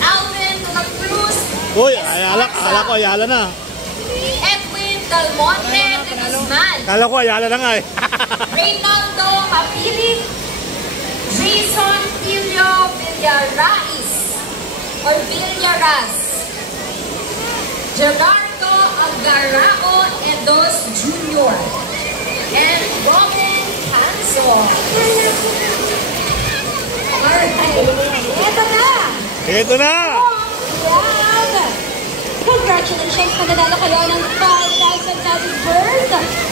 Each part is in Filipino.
Alvin de la Cruz. Uy, akala ko Ayala na. Edwin Del Monte de Guzman. Akala ko Ayala na nga eh. Reynaldo Mapili. Jason Filio Villarais or Villaras. Gerardo Agarao Edos Jr. and Robin Canso. Ito na! Yan! Congratulations! Mananalo kayo ng 5,000 pesos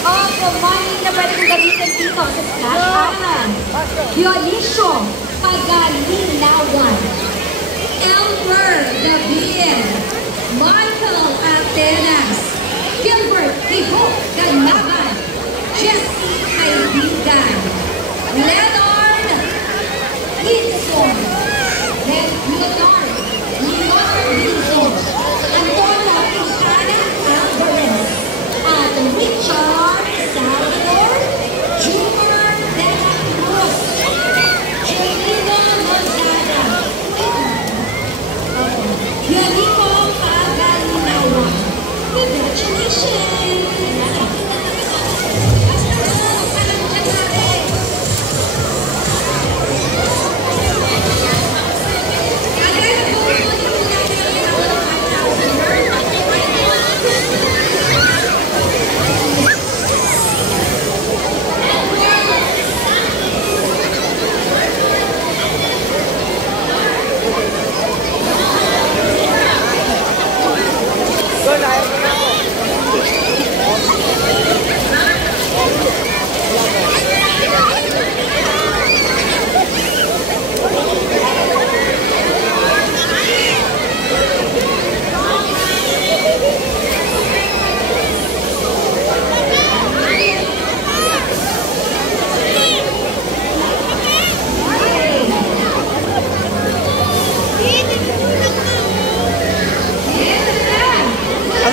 worth of money na pwede kong gamitin dito sa Splash Island. Dionisio Pagalinawan, Elmer David, Michael Atenas, Gilbert Iho Ganaban, Jessie Aibigan, Leonard Hitson, Leonard Hitson, Antonio Quintana Alvarez, at Richard Salvador Jr. de la Cruz, Jelina Lozada, Yanico Pagalinawan. Congratulations!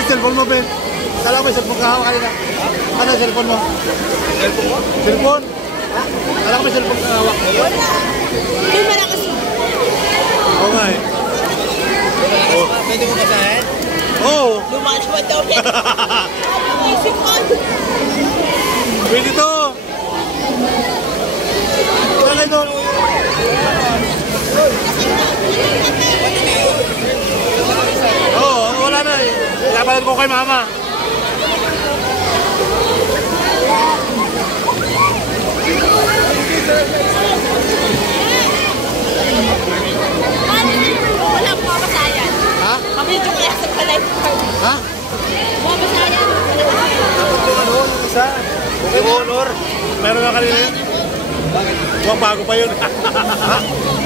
Cellphone mo, Ben. Kala ko may cellphone ka hawak kanina. Ano ang cellphone mo? Cellphone mo? Cellphone? Kala ko may cellphone ka hawak. Hindi mo na kasi. Oo nga eh. Pwede mo basahin? Oo. Lumalas mo daw. Isip mo. Pwede to. Kala ito. Oo, wala na eh. Labanan ko kay mama. Wala po mabasayan. Ha? Pamilyo kaya sa life card. Ha? Mabasayan. isa. Yung honor. Meron na kanina yun? Bakit? Mukhang bago pa yun.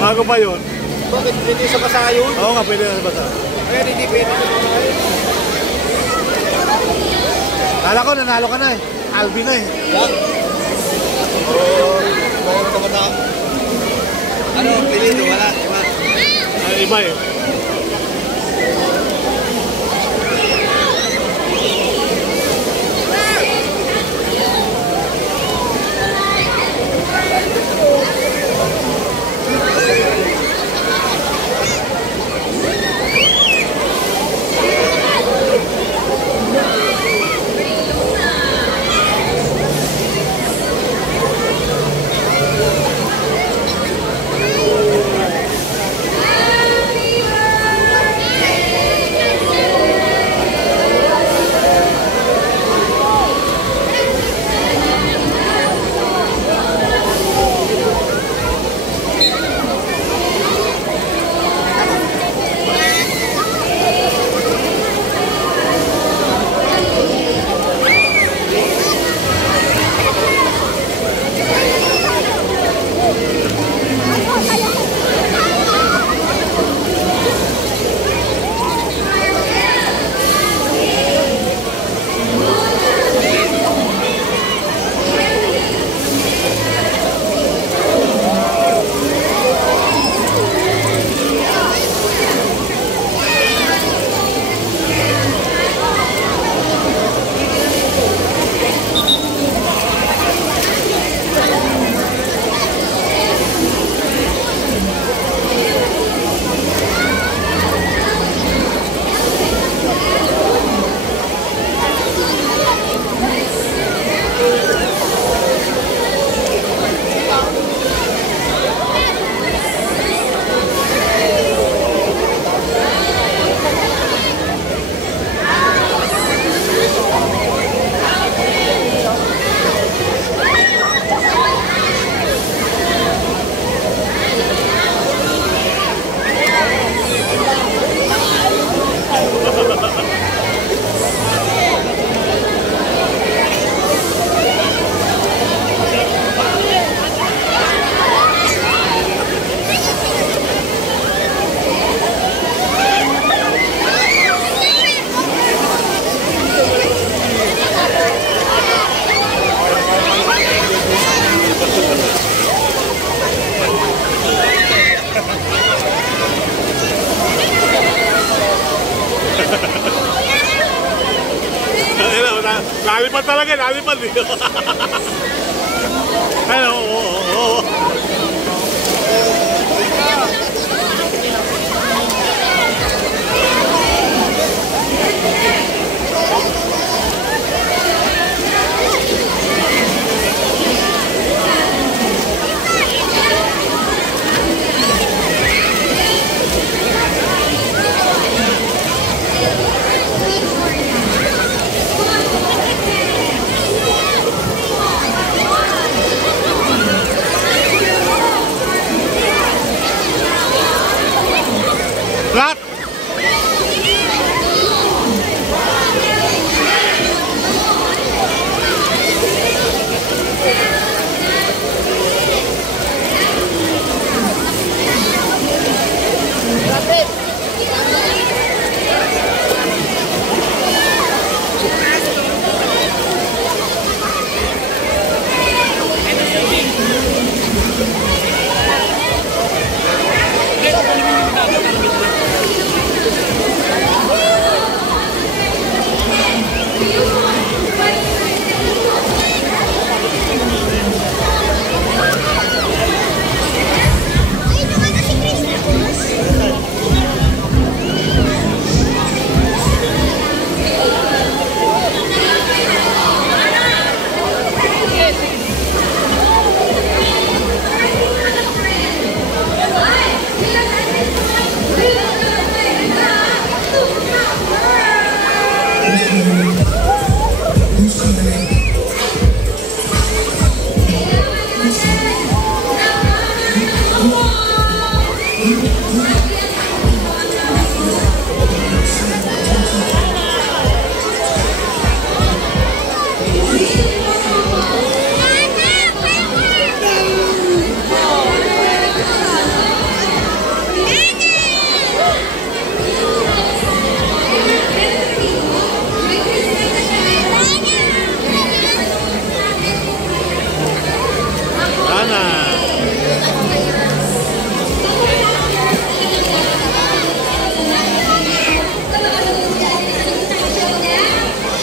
Bago pa yun. Bakit? Hindi sa basa yun? Oo nga, pwede na sa basa. Kaya hindi pwede sa basa yun. Kala ko, nanalo ka na eh. Alvin na eh. Lang. Oo. Mayroon naman na. Ano? Pilito? Wala. Diba? Ay, iba eh. Lalipad talaga, lalipad eh. Ano, oo.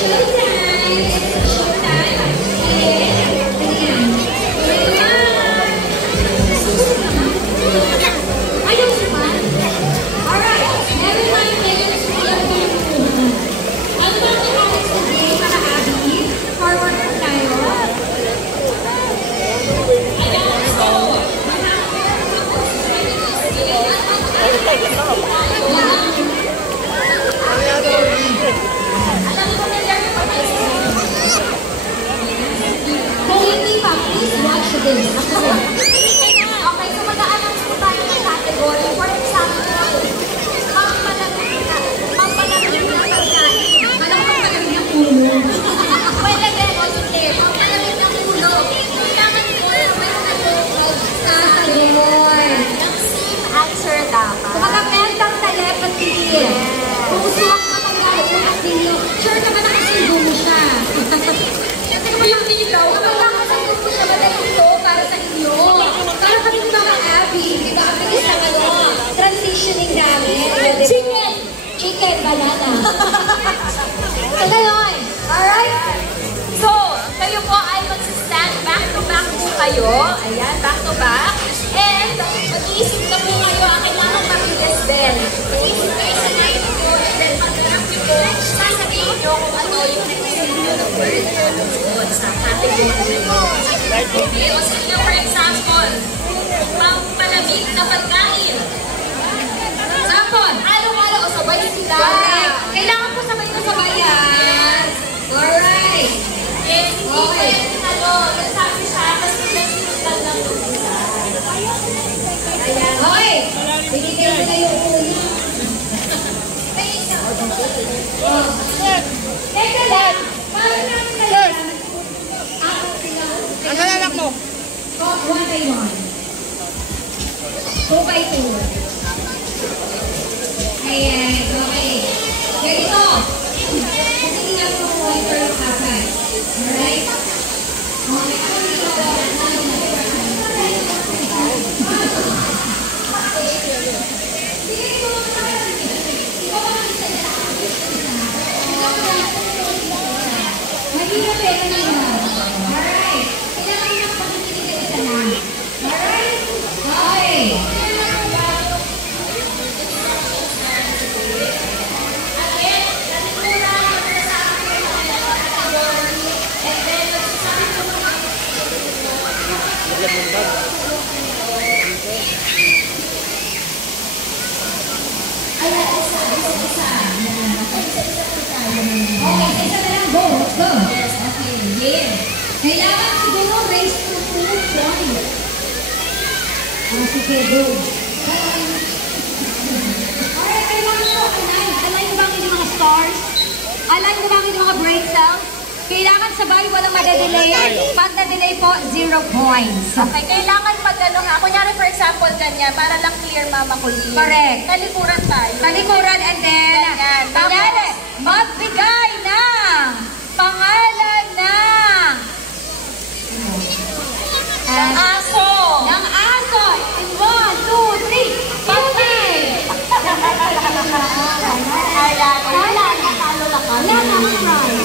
showtime! It's showtime! Ayaw naman. Alright, everyone players, we are going to ano ba ang mechanics ng game para Abby? Forward na tayo. Ayan, so, kung hindi pa, please watch this. Okay, so mag-a-announce po tayo ng category. For example, pampalamig na pagkain. Alam ko pampalamig ng ulo. Well, again, also there, pampalamig ng ulo. Kailangan po na meron na po category. Same answer dapat. Kumbaga mental telepathy. Kung gusto mo kapag yung asinyo, sure naman nakasigo mo siya. Yung dito, kapag nakasigo mo siya, madali ito para sa inyo. Para kami di mga Abby, di ba? Kami isang transitioning namin. Chicken! Chicken, banana. So, gayon. Alright? So, kayo po ay mag-stand back to back po kayo. Ayan, back to back. And mag-iisip na po kayo ang kailangan mabilis din. Mag-iisip kayo sa line po. And then pag-harap niyo po, sasabihin niyo kung ano yung naisip niyo ng word doon sa category niyo. Okay, o sige, for example, pampalamig na pagkain. Sapon! Halo-halo o sabay sila. Correct. Kailangan po sabay na sabayan. Alright. And hindi Okay. nagsabi siya, tapos nagsimulan lang yung isa. Ayan. Okay. Binigay ko na yung ulo. Teka lang. Paano namin nalaman? Asan anak mo? Oh, 1 by 1. 2 by 2. Ayan. Okay. Ganito. Kasi hindi ako makuha for yung kapay. Alright? Okay. Ako dito. Mahirap eh, mahirap. Alright. Kailangan nyo pag-ibigay ka isa na. Alright? Okay. Okay, isa na lang. Go. Let's go. Okay, yeah. Kailangan siguro raise to 2 points. Sige, go. Alright, kailangan nyo. Align nyo ba ang inyong mga stars? Align nyo ba ang inyong mga brain cells? Kailangan sabay, walang madadelay. Pag na-delay po, 0 points. Okay, kailangan pag ano ha, kunyari for example ganyan, para lang clear mama ko yun. Correct. Talikuran tayo. Talikuran and then, Ganyan. kunyari, magbigay ng pangalan ng Ang aso. ng aso. In 1, 2, 3, Beauty! Ayan. Wala na, talo lang ka. Wala na, mag-try.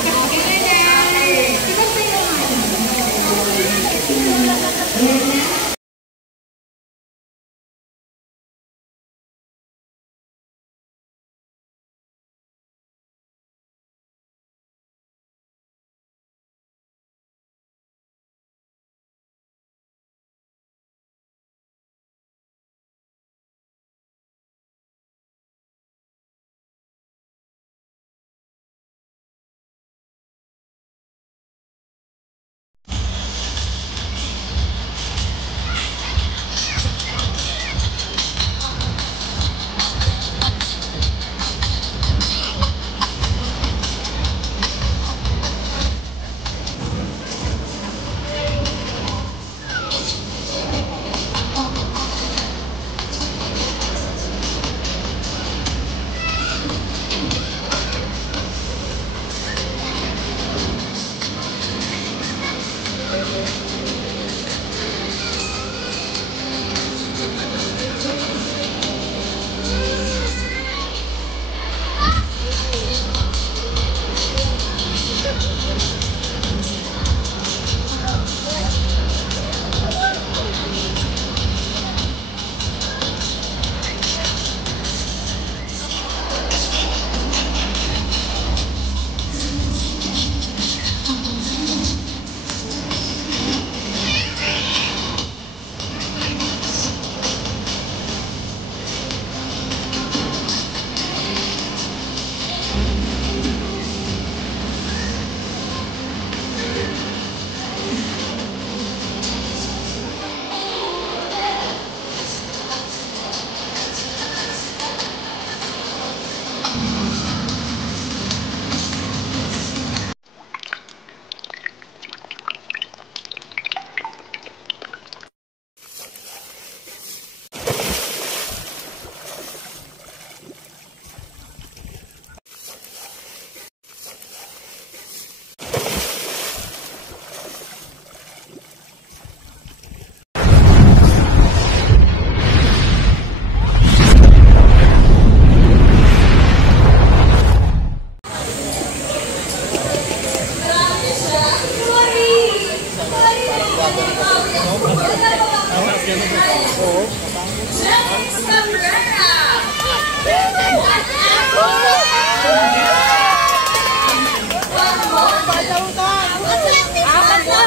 Apat na.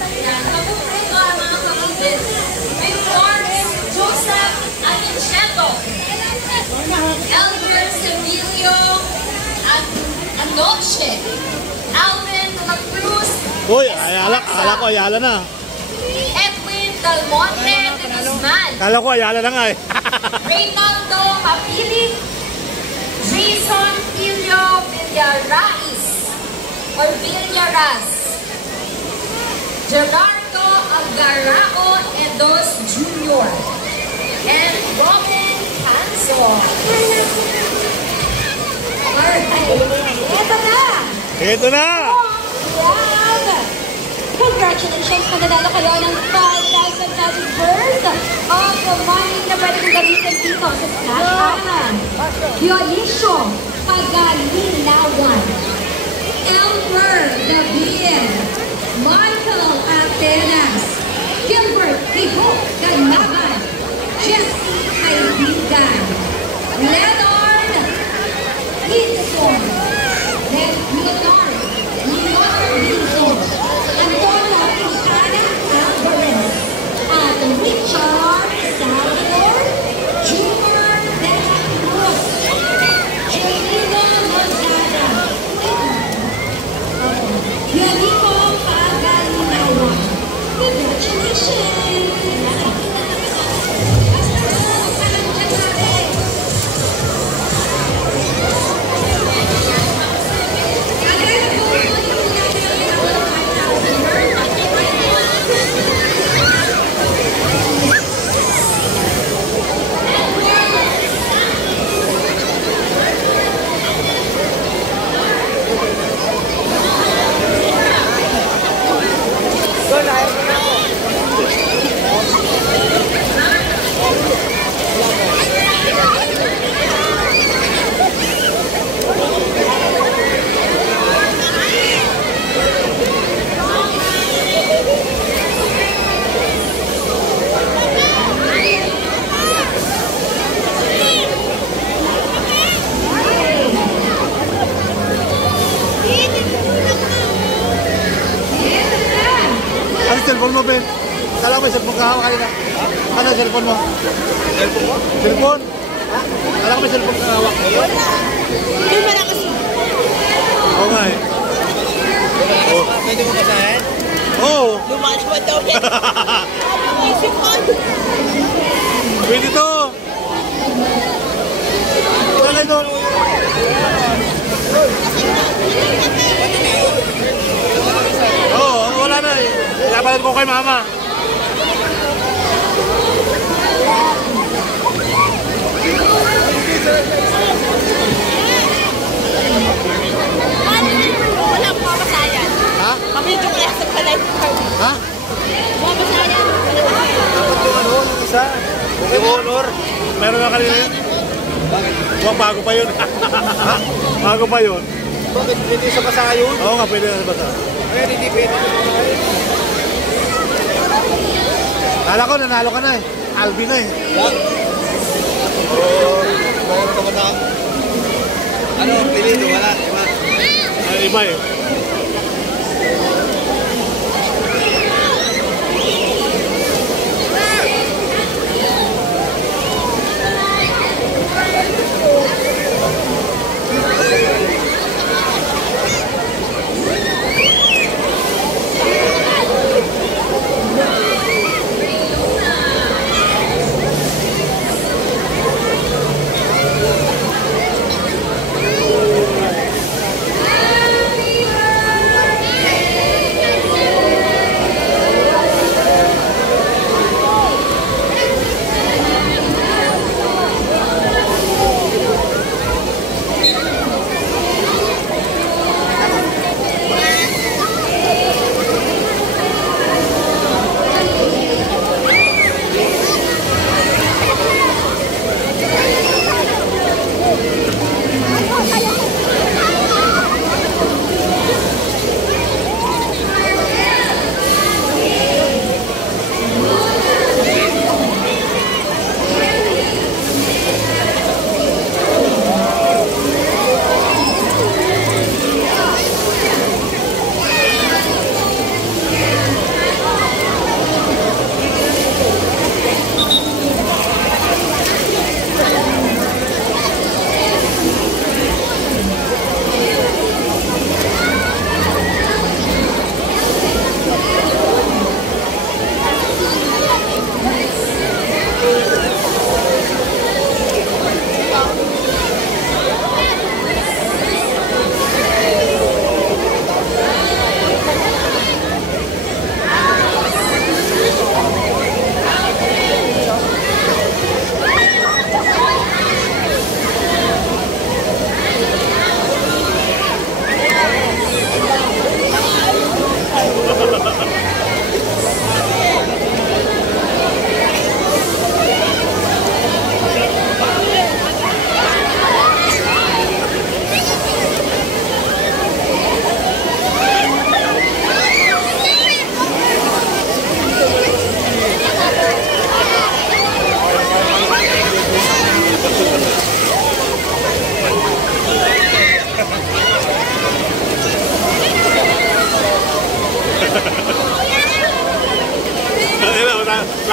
Ayan, mabuhay ko ang mga kapatid. With Lawrence Joseph Anichetto, Elmer Sevilio Anoche, Alvin de la Cruz, Uy, ala ko, Ayala na. Edwin Del Monte de Guzman, Kala ko, Ayala na nga eh. Reynaldo Mapili, Jason Filio Villarais, or Villaras, Gerardo Agarao Edos Jr., and Robin Canso. Ito na. Ito na! Wow! Congratulations! Mananalo kayo ng 5,000 pesos worth of money na pwede kong gamitin dito sa Splash Island. Dionisio Pagalinawan, Elmer David, Michael Atenas, Gilbert Hijo Ganaban, Jesse Kaibigan, Leonard Hinson, Leonard Hinson, Antonio Quintana Alvarez, at Richard Salvador, Junior De La Cruz, Jelina Lozada, Yanico Pagalinawan. Congratulations! Ano cellphone mo, Ben? Kala ko may cellphone ka hawak kanina. Ano cellphone mo? Cellphone mo? Cellphone? Kala ko may cellphone ka hawak. Hindi mo na kasi. Oo nga eh. Pwede mo basahin? Oo! Lumaliwan daw rin. Isip ko. Pwede to! Kala ito. Oo, wala na eh. Labanan ko kay mama. Wala po masayan. Ha? Kami yung kaya sa palay. Ha? Wala masayan. Dapat yung ano, yung isa. Yung honor. Meron na kanina yun? Bakit? Huwag bago pa yun. Ha? Bago pa yun. Bakit? Pwede sa pasayon? Oo nga, pwede na basta. Kaya hindi pwede. Kala ko, nanalo ka na eh. Alvin na eh. Lang. Oo. Mayroon naman na. Ano, pilito, wala. Diba? Iba eh.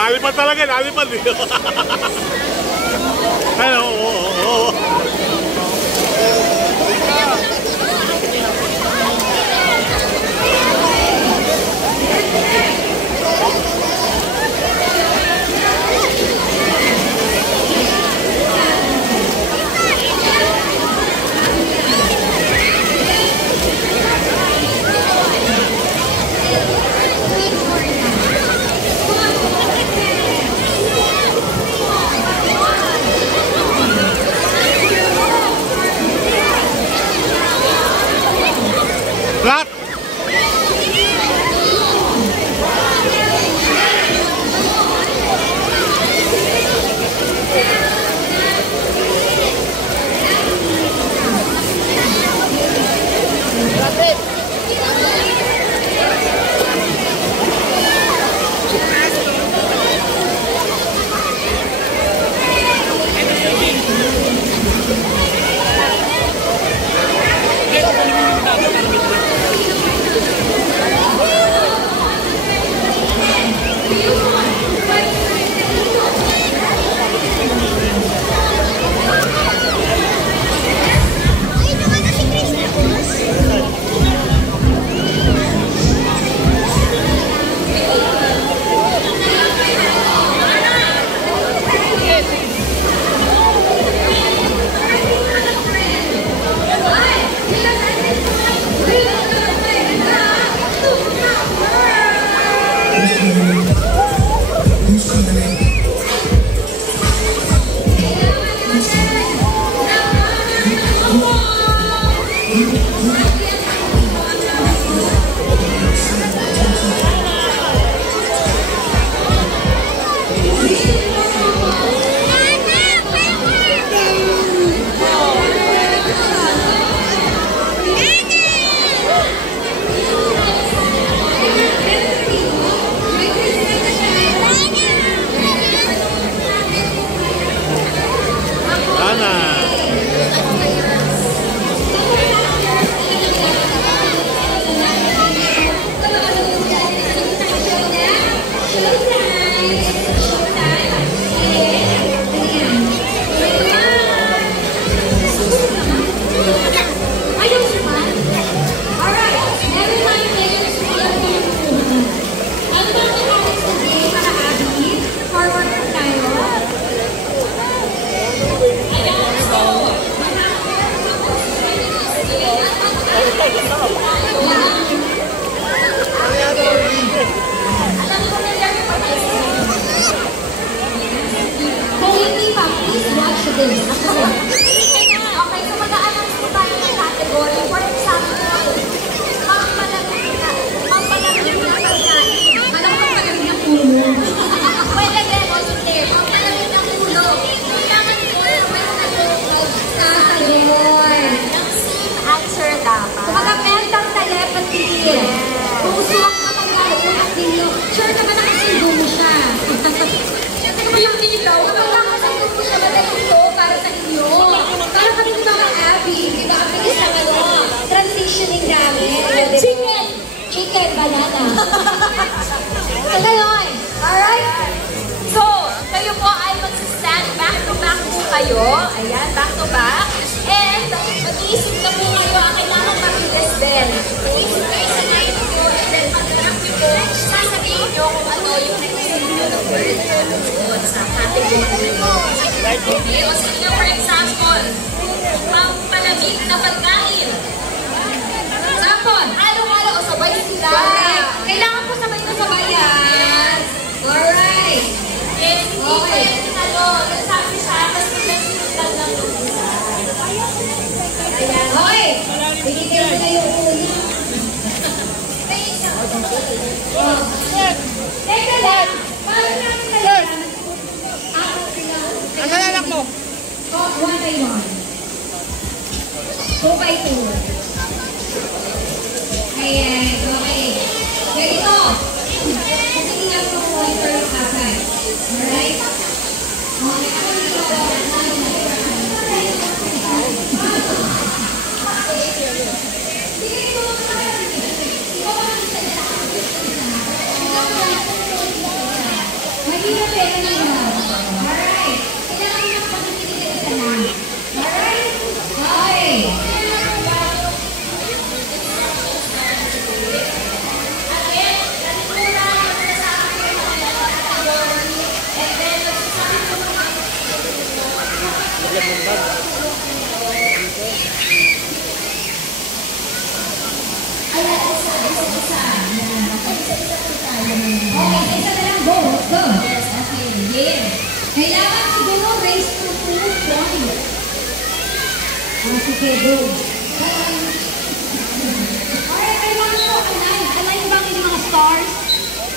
Nalipad talaga, nalipad eh. Ay, oo. Flat! Okay, so mag-a-announce po tayo ng category. For example, pampalamig na pagkain. Alam ko pampalamig ng ulo. Pwede din, o hindi. Pampalamig ng ulo. Kailangan po na mayroon sa category. Same answer dapat. Mga mental telepathy. Kung suwak na mag-a-unak ninyo, sure naman nakasigo mo siya. Yung dito, Magkakasigo mo siya, madaling to para sa inyo. Para kami ng mga Abby, di ba? Kami isang transitioning gamit. Chicken, banana. So, gayon. Alright? So, kayo po ay mag-stand back to back po kayo. Ayan, back to back. And, mag-iisip na po kayo ang kailangan mabilis din. Mag-iisip kayo sa line nyo, and then pag-rap nyo po, sasabihin nyo kung ano yung naisip nyo na word doon sa category. Okay, o sige, for example, pampalamig na pagkain. Sapon. Halo-halo o sabay sila. Kailangan po sabay na sabayan. Alright. Eh, hindi pwede nagsabi siya, kasi nagsimulan lang yung isa. Ayan. Okay. Bigyan ko na yung ulo. Teka lang. Paano namin nalaman? Ang anak mo? One by one. 2 by 2. Ayan. Okay. Ganito. Kasi hindi ako monitor yung kapay. Alright? Okay. Ako nito. Mahirap Ayan, isa. Ayan. Okay, isa na lang. Go. Yes, okay. Game. Kailangan siguro raise to 2 points. Sige, go. Alright, kailangan mo align. Align mo ba ang mga stars?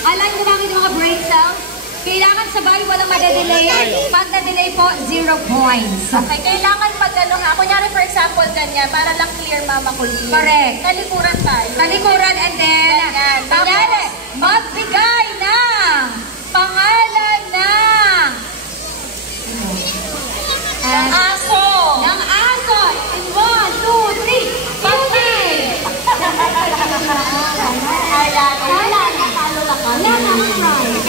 Align mo ba ang mga brain cells? Kailangan sabay, walang madadelay. Pag na-delay po, 0 points. Okay, kailangan pag ano ha, kunyari for example ganyan, para lang clear mama ko. Correct. Talikuran tayo. Talikuran and then, Ganyan. kunyari, magbigay ng pangalan ng Aso. ng aso. In 1, 2, 3, Beauty! Wala na, talo na ka. Wala na, right.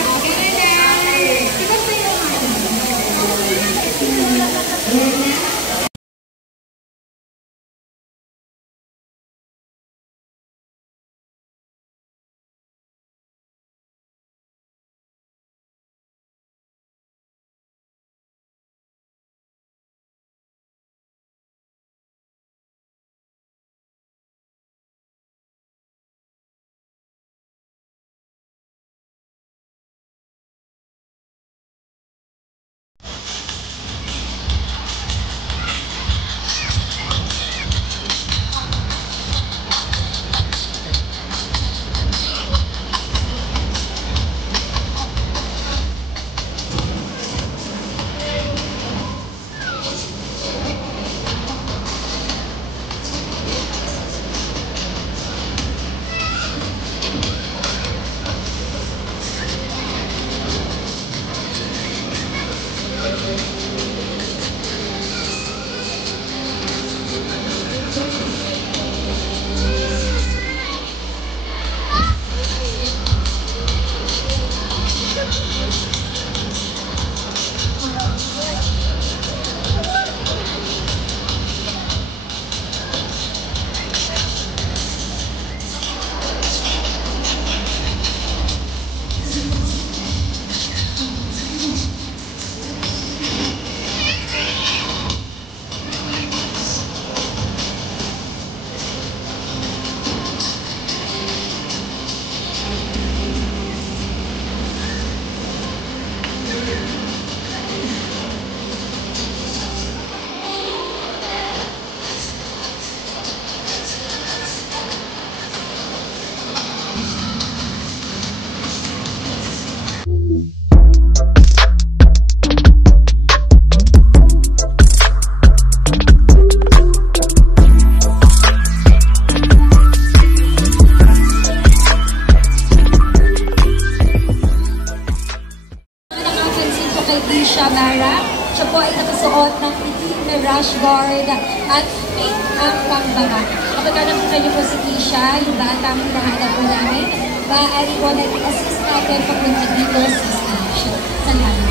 Siya po ay nakasuot ng itim na rash guard at fake ang pambaba. Kapag nakita niyo po si Keisha, yung batang hinahanap po namin, maaari po na i-assist natin papunta dito sa station. Salamat.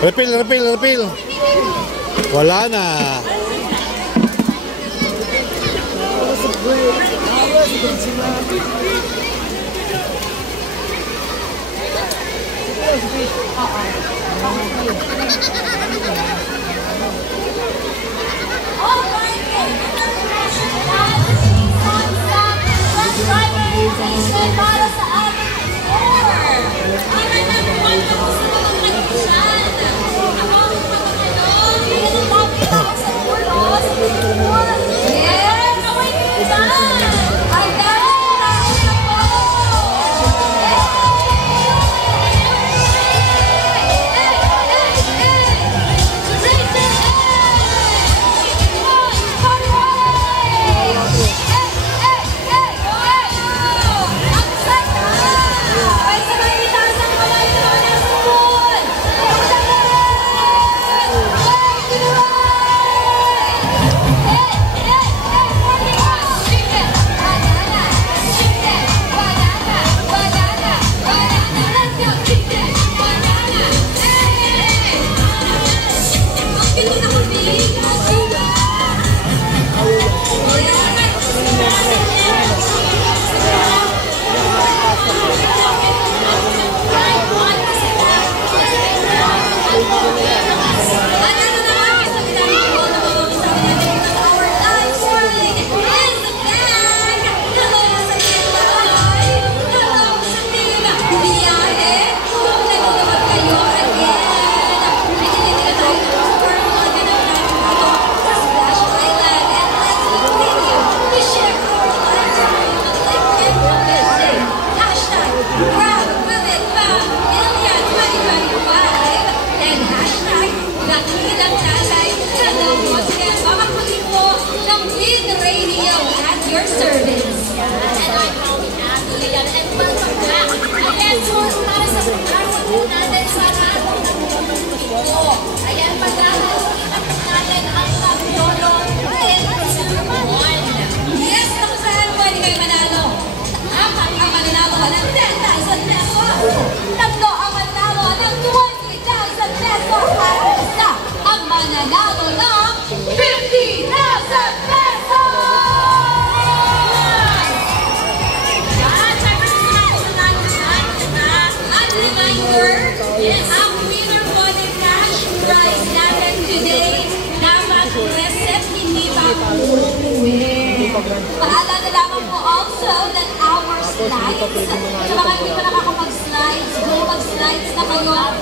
Refill. Wala na. Para sa ating score. Ang number 1 na po sa mga kanisan. Ang mga pagkakalong, yan ang lapit ako sa pulos. Yes, naway kinisan. Your service. And I'm Alvin Atuli. And welcome back. Again, para sa pagkakaroon po natin sa lahat ng ito. Ayan, pagkakaroon natin ang Tapiolo and Summon. Yes, naku saan po, hindi kayo manalo. Ang mananalo ng 10,000 pesos. Tatlo ang mananalo ng 20,000 pesos. At isa ang mananalo ng 50,000 pesos. Yes, ang winner po ng cash prize natin today, dapat reset, hindi pa umuwi. Paalala lamang po also that our slides, sa mga hindi pa nakakapag-slides, go mag-slides na kayo.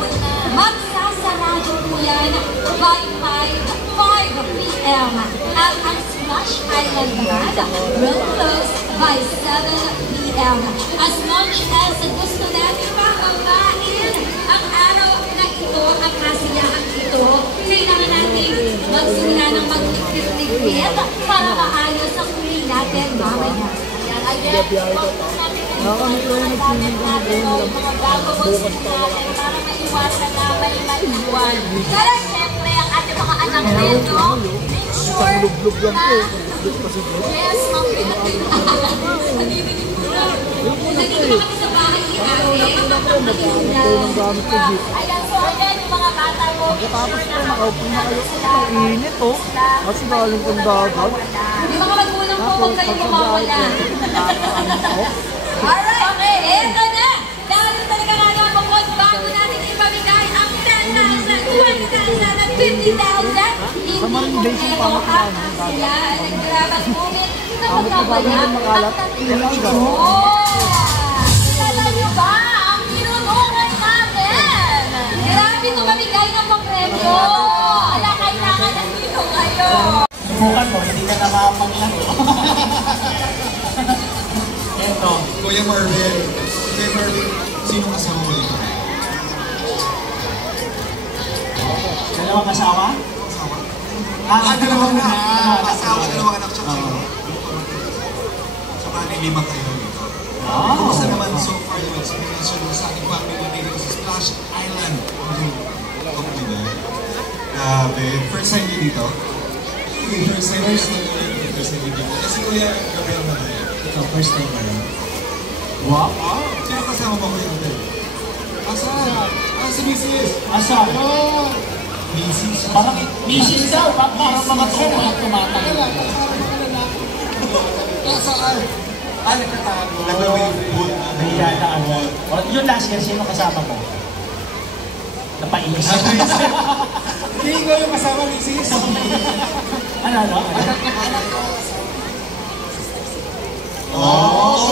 Magsasarado po yan by 5 p.m. At ang Splash Island naman will close by 7 p.m. As much as gusto natin pababain ang araw na ito, ang kasiyahan ito, kailangan natin magsimula ng magligpit para maayos ang uli natin mamaya. Again, focus natin ang gamit natin o mga gagawin natin para maiwasan na may maiwan. Kaya siyempre ang ating mga anak nito, make sure na yes, mamimili po na. Nandito na kami sa bahay ni ate. Ayan, so again, yung mga bata po, Tapos po, nakaupo na kayo. Ang init oh. Kasi galing kong dagat. Yung mga magulang po, huwag kayong mawawala. Alright, okay, eto na. Dahil talaga nga naman po, bago natin ipamigay ang 10,000, 20,000 at 50,000, hindi po eto ang sila. Nag-grab and move it. Nakagawala ang tatlong. Alam nyo ba, ang pinunungan natin? Grabe ito mamigay ng pang-premyo. Wala kailangan nandito kayo. Bukan mo, hindi ka na makapaglaro. Eto. Kuya Marvin, sino kasama mo dito? Dalawang asawa? Dalawang asawa, dalawang anak siya. So, bali 5 kayo dito. Kumusta naman so far yung experience nyo sa ating family dito sa Splash Island? Okay na. Grabe. First time nyo dito? First time nyo dito. Kasi Kuya Gabriel na tayo. Ito, first time ba yun? Wow! Sino kasama mo Kuya Gabriel? Asa? Ah, si Mrs. Asa? Parang misis daw, parang mga tropa tumatagal. Nasaan? Ah, nagkatago. Nagwe-wave pool. Nahiya na ako. Yung last year, sino kasama mo? Napainis. Hindi ko yung kasama ni Sis. Ano? Oh!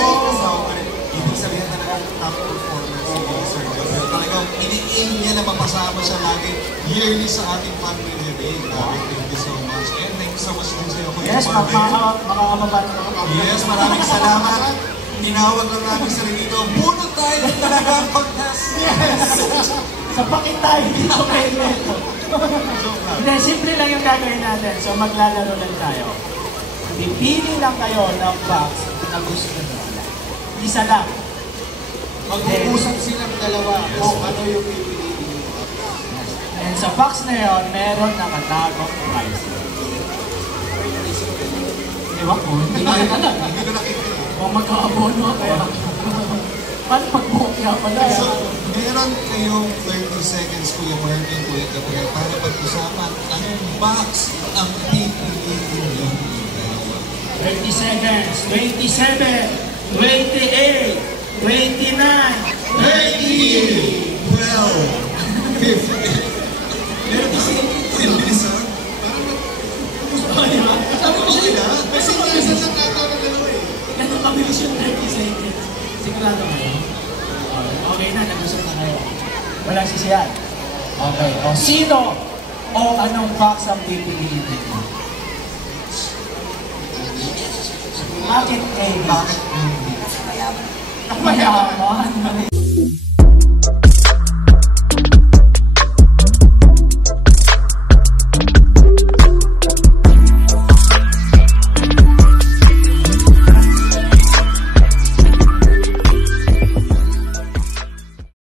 Ibig sabihin talaga top performer si Sir Joe. Pero talagang ini-aim niya na mapasama siya lagi yearly sa ating family day. Grabe, thank you so much. And thank you so much din sa iyo, Kuya Yes, Marvin. makakababan. Yes, maraming salamat. Tinawag lang namin sa dito. Bunot tayo ng talagang contest. Yes! Sapakin tayo dito kay Neto. Joke lang. Hindi, simple lang yung gagawin natin. So maglalaro lang tayo. Pipili lang kayo ng box na gusto nyo. Isa lang. Mag-uusap silang dalawa kung ano yung pipiliin. And sa box na yun, meron nakatagong prize. Ewan ko, hindi ko rin alam. Hindi ko nakikita. Kung magkakabono kaya. Paano pag-bukya pala? So, meron kayong 30 seconds, Kuya Marvin, Kuya Gabriel, para pag-usapan ang box ang pipiliin nyo. 30 seconds, 27, 28, 29, 30! 12! 15! Meron kasi, Kuya, bilis ha? Sabi ko sila, kasi minsan lang natawag dalawa eh. ganun kabilis yung 30 seconds. Sigurado kayo? Okay na, nag-usap na kayo. Walang sisiyan. Okay, o sino o anong box ang pipiliin mo? Bakit A? Bakit hindi? Mayaman.